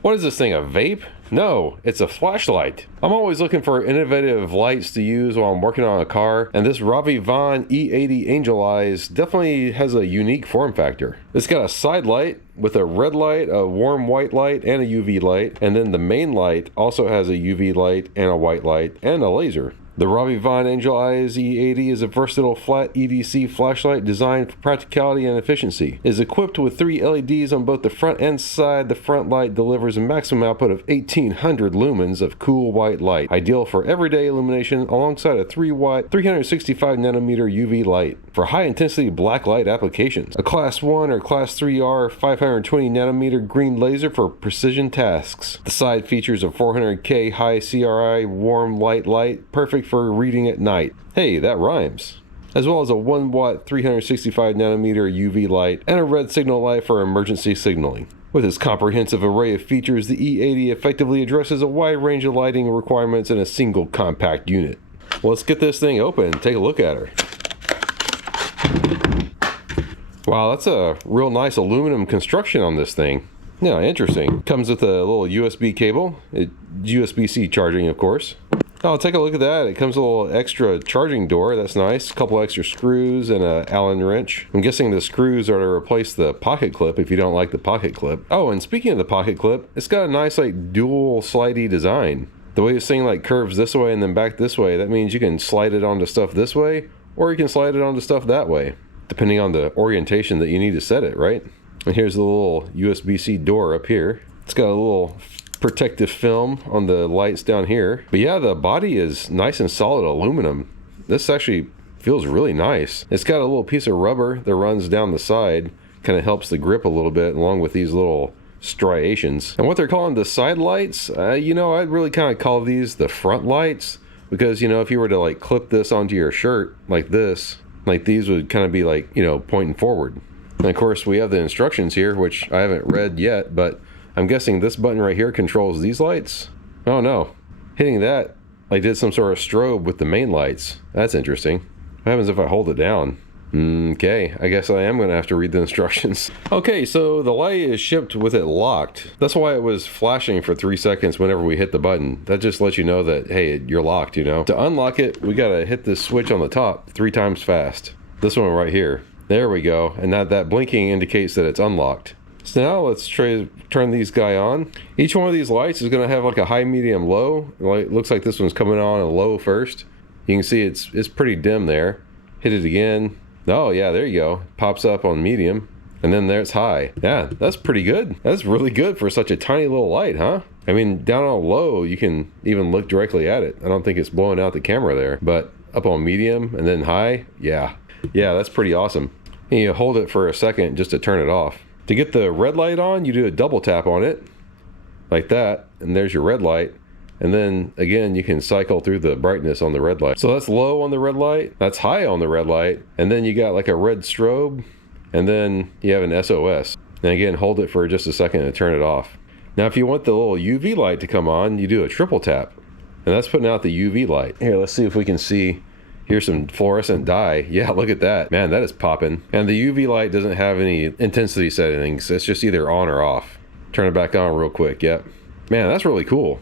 What is this thing, a vape? No, it's a flashlight. I'm always looking for innovative lights to use while I'm working on a car, and this RovyVon E80 Angel Eyes definitely has a unique form factor. It's got a side light with a red light, a warm white light, and a UV light, and then the main light also has a UV light and a white light and a laser. The RovyVon Angel Eyes E80 is a versatile flat EDC flashlight designed for practicality and efficiency. It is equipped with 3 LEDs on both the front and side. The front light delivers a maximum output of 1800 lumens of cool white light, ideal for everyday illumination alongside a 3-watt 365 nanometer UV light for high-intensity black light applications. A Class 1 or Class 3R 520 nanometer green laser for precision tasks. The side features a 400K high CRI warm light, perfect for reading at night. Hey, that rhymes. As well as a 1-watt 365 nanometer UV light and a red signal light for emergency signaling. With its comprehensive array of features, the E80 effectively addresses a wide range of lighting requirements in a single compact unit. Well, let's get this thing open and take a look at her. Wow, that's a real nice aluminum construction on this thing. Yeah, interesting. Comes with a little USB cable, USB-C charging, of course. Oh, take a look at that. It comes with a little extra charging door. That's nice. A couple extra screws and an Allen wrench. I'm guessing the screws are to replace the pocket clip if you don't like the pocket clip. Oh, and speaking of the pocket clip, it's got a nice like dual slidey design. The way this thing like curves this way and then back this way, that means you can slide it onto stuff this way, or you can slide it onto stuff that way, depending on the orientation that you need to set it, right? And here's the little USB-C door up here. It's got a little protective film on the lights down here. But yeah, the body is nice and solid aluminum. This actually feels really nice. It's got a little piece of rubber that runs down the side, kind of helps the grip a little bit along with these little striations. And what they're calling the side lights, you know, I'd really kind of call these the front lights, because you know, if you were to like clip this onto your shirt like this, like these would kind of be like, you know, pointing forward. And of course we have the instructions here, which I haven't read yet, but I'm guessing this button right here controls these lights. Oh no, hitting that like did some sort of strobe with the main lights. That's interesting. What happens if I hold it down? Okay, I guess I am gonna have to read the instructions. Okay, so the light is shipped with it locked. That's why it was flashing for 3 seconds whenever we hit the button. That just lets you know that, hey, you're locked, you know. To unlock it, we gotta hit this switch on the top 3 times fast. This one right here. There we go, and now that blinking indicates that it's unlocked. So now let's turn these guy on. Each one of these lights is gonna have like a high, medium, low. It looks like this one's coming on a low first. You can see it's pretty dim there. Hit it again. Oh yeah, there you go. Pops up on medium, and then there's high. Yeah, that's pretty good. That's really good for such a tiny little light, huh? I mean, down on low, you can even look directly at it. I don't think it's blowing out the camera there, but up on medium and then high, yeah, that's pretty awesome. And you hold it for a second just to turn it off. To get the red light on, you do a double tap on it, like that, and there's your red light. And then again, you can cycle through the brightness on the red light. So that's low on the red light, that's high on the red light, and then you got like a red strobe, and then you have an SOS. And again, hold it for just a second and turn it off. Now if you want the little UV light to come on, you do a triple tap, and that's putting out the UV light. Here, let's see if we can see. Here's some fluorescent dye. Yeah, look at that. Man, that is popping. And the UV light doesn't have any intensity settings. It's just either on or off. Turn it back on real quick. Yep. Man, that's really cool.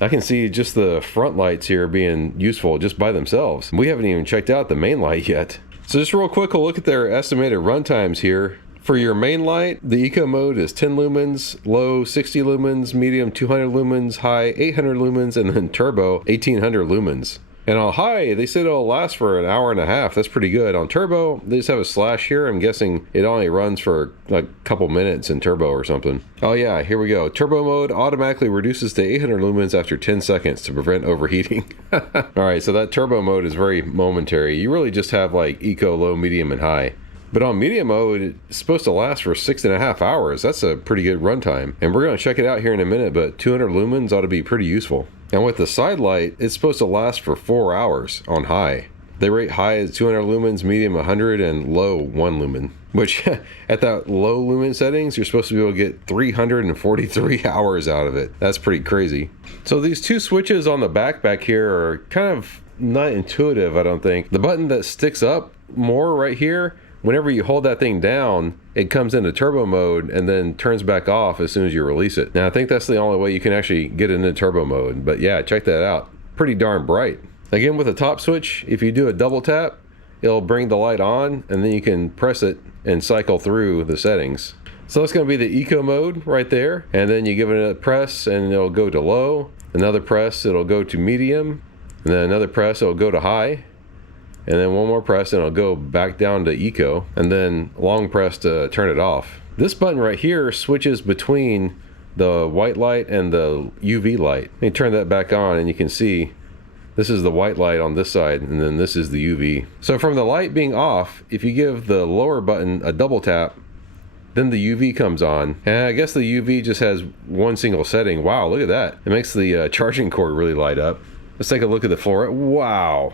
I can see just the front lights here being useful just by themselves. We haven't even checked out the main light yet. So just real quick, we'll look at their estimated run times here. For your main light, the eco mode is 10 lumens, low 60 lumens, medium 200 lumens, high 800 lumens, and then turbo 1800 lumens. And on high, they said it'll last for an hour and a half. That's pretty good. On turbo, they just have a slash here. I'm guessing it only runs for like a couple minutes in turbo or something. Oh yeah, here we go. Turbo mode automatically reduces to 800 lumens after 10 seconds to prevent overheating. All right, so that turbo mode is very momentary. You really just have like eco, low, medium, and high. But on medium mode, it's supposed to last for 6.5 hours. That's a pretty good runtime. And we're gonna check it out here in a minute, but 200 lumens ought to be pretty useful. And with the side light, it's supposed to last for 4 hours on high. They rate high as 200 lumens, medium 100, and low 1 lumen. Which, at that low lumen settings, you're supposed to be able to get 343 hours out of it. That's pretty crazy. So these two switches on the back here are kind of not intuitive, I don't think. The button that sticks up more right here, whenever you hold that thing down, it comes into turbo mode and then turns back off as soon as you release it. Now I think that's the only way you can actually get into turbo mode, but yeah, check that out. Pretty darn bright. Again, with the top switch, if you do a double tap, it'll bring the light on, and then you can press it and cycle through the settings. So that's going to be the eco mode right there, and then you give it a press and it'll go to low, another press it'll go to medium, and then another press it'll go to high, and then one more press and it'll go back down to eco, and then long press to turn it off. This button right here switches between the white light and the UV light. Let me turn that back on and you can see this is the white light on this side, and then this is the UV. So from the light being off, if you give the lower button a double tap, then the UV comes on. And I guess the UV just has one single setting. Wow, look at that. It makes the charging cord really light up. Let's take a look at the fluorescent. Wow.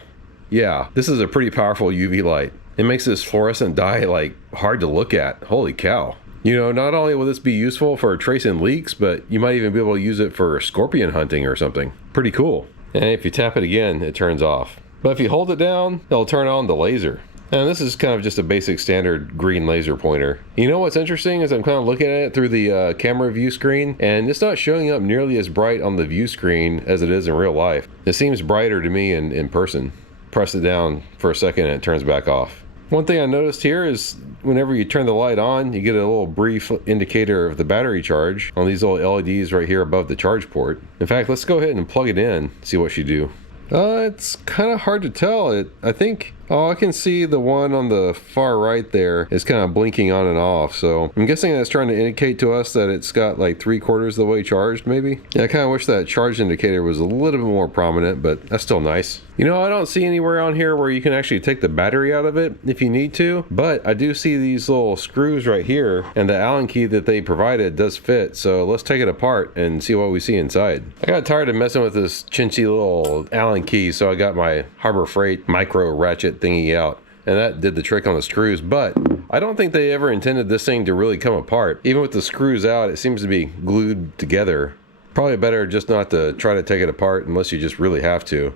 Yeah, this is a pretty powerful UV light. It makes this fluorescent dye like hard to look at. Holy cow. You know, not only will this be useful for tracing leaks, but you might even be able to use it for scorpion hunting or something. Pretty cool. And if you tap it again, it turns off. But if you hold it down, it'll turn on the laser. And this is kind of just a basic standard green laser pointer. You know what's interesting is I'm kind of looking at it through the camera view screen, and it's not showing up nearly as bright on the view screen as it is in real life. It seems brighter to me in person. Press it down for a second and it turns back off. One thing I noticed here is whenever you turn the light on, you get a little brief indicator of the battery charge on these little LEDs right here above the charge port. In fact, let's go ahead and plug it in, see what she do. It's kind of hard to tell. I think, I can see the one on the far right there is kind of blinking on and off. So I'm guessing that's trying to indicate to us that it's got like 3/4 of the way charged, maybe. Yeah, I kind of wish that charge indicator was a little bit more prominent, but that's still nice. You know, I don't see anywhere on here where you can actually take the battery out of it if you need to, but I do see these little screws right here, and the Allen key that they provided does fit. So let's take it apart and see what we see inside. I got tired of messing with this chintzy little Allen key, so I got my Harbor Freight micro ratchet thingy out, and that did the trick on the screws. But I don't think they ever intended this thing to really come apart. Even with the screws out, it seems to be glued together. Probably better just not to try to take it apart unless you just really have to.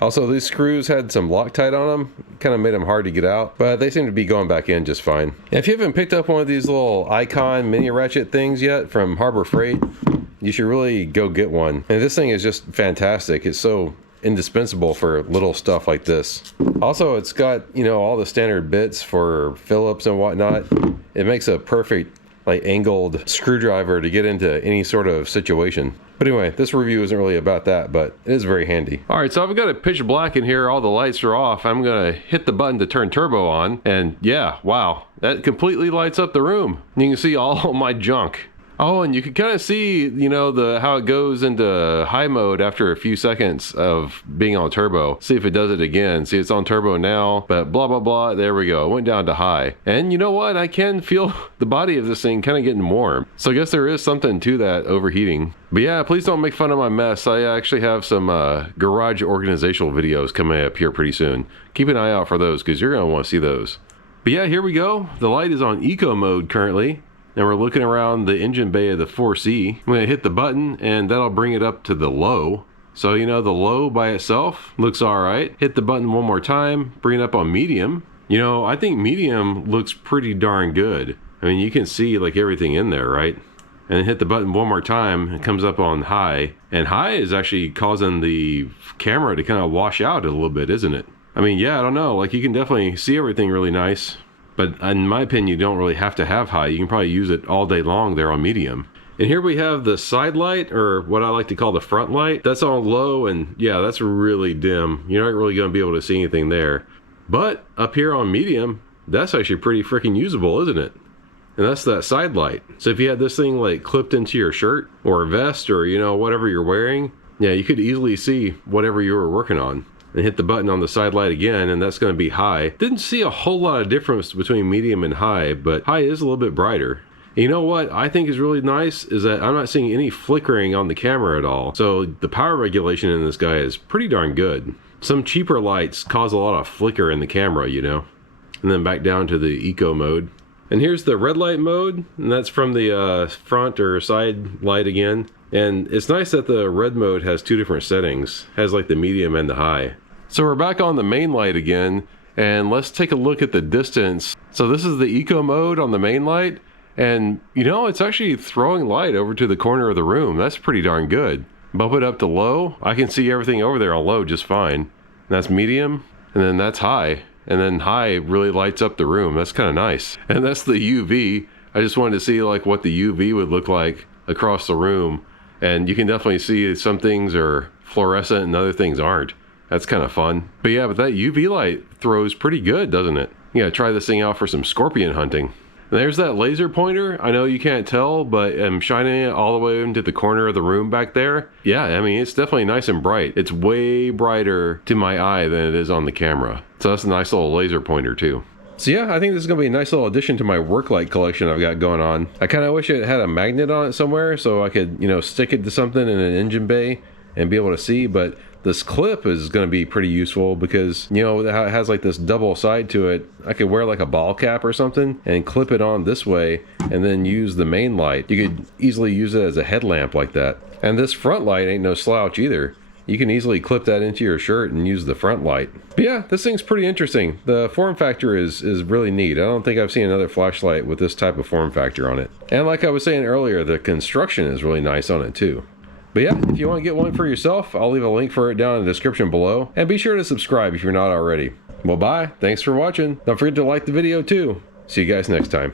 Also, these screws had some Loctite on them, kind of made them hard to get out, but they seem to be going back in just fine. If you haven't picked up one of these little Icon mini ratchet things yet from Harbor Freight, you should really go get one. And this thing is just fantastic. It's so indispensable for little stuff like this. Also, it's got, you know, all the standard bits for Phillips and whatnot. It makes a perfect like angled screwdriver to get into any sort of situation. But anyway, this review isn't really about that, but it is very handy. All right, so I've got it pitch black in here. All the lights are off. I'm gonna hit the button to turn turbo on, and yeah, wow, that completely lights up the room. You can see all my junk. Oh, and you can kind of see, you know, how it goes into high mode after a few seconds of being on turbo. See if it does it again. See, it's on turbo now, but blah, blah, blah. There we go. It went down to high. And you know what? I can feel the body of this thing kind of getting warm. So I guess there is something to that overheating. But yeah, please don't make fun of my mess. I actually have some garage organizational videos coming up here pretty soon. Keep an eye out for those because you're going to want to see those. But yeah, here we go. The light is on eco mode currently. And we're looking around the engine bay of the 4C. I'm gonna hit the button and that'll bring it up to the low. So, you know, the low by itself looks all right. Hit the button one more time, bring it up on medium. You know, I think medium looks pretty darn good. I mean, you can see like everything in there, right? And then hit the button one more time, it comes up on high. And high is actually causing the camera to kind of wash out a little bit, isn't it? I mean, yeah, I don't know, like you can definitely see everything really nice. But in my opinion, you don't really have to have high. You can probably use it all day long there on medium. And here we have the side light, or what I like to call the front light. That's on low, and yeah, that's really dim. You're not really going to be able to see anything there. But up here on medium, that's actually pretty freaking usable, isn't it? And that's that side light. So if you had this thing like clipped into your shirt or vest or, you know, whatever you're wearing, yeah, you could easily see whatever you were working on. And hit the button on the side light again, and that's going to be high. Didn't see a whole lot of difference between medium and high, but high is a little bit brighter. And you know what I think is really nice is that I'm not seeing any flickering on the camera at all. So the power regulation in this guy is pretty darn good. Some cheaper lights cause a lot of flicker in the camera, you know. And then back down to the eco mode. And here's the red light mode, and that's from the front or side light again. And it's nice that the red mode has two different settings. It has like the medium and the high. So we're back on the main light again, and let's take a look at the distance So this is the eco mode on the main light, and you know, it's actually throwing light over to the corner of the room. That's pretty darn good. Bump it up to low. I can see everything over there on low just fine. And that's medium, and then that's high. And then high really lights up the room. That's kind of nice. And that's the UV. I just wanted to see like what the UV would look like across the room. And you can definitely see some things are fluorescent and other things aren't. That's kind of fun. But yeah, but that UV light throws pretty good, doesn't it? You gotta try this thing out for some scorpion hunting. And there's that laser pointer. I know you can't tell, but I'm shining it all the way into the corner of the room back there. Yeah, I mean, it's definitely nice and bright. It's way brighter to my eye than it is on the camera. So that's a nice little laser pointer too. So yeah, I think this is gonna be a nice little addition to my work light collection I've got going on. I kind of wish it had a magnet on it somewhere so I could, you know, stick it to something in an engine bay and be able to see, but this clip is going to be pretty useful because, you know, it has like this double side to it. I could wear like a ball cap or something and clip it on this way and then use the main light. You could easily use it as a headlamp like that. And this front light ain't no slouch either. You can easily clip that into your shirt and use the front light. But yeah, this thing's pretty interesting. The form factor is really neat. I don't think I've seen another flashlight with this type of form factor on it. And like I was saying earlier, the construction is really nice on it too. But yeah, if you want to get one for yourself, I'll leave a link for it down in the description below. And be sure to subscribe if you're not already. Well, bye. Thanks for watching. Don't forget to like the video too. See you guys next time.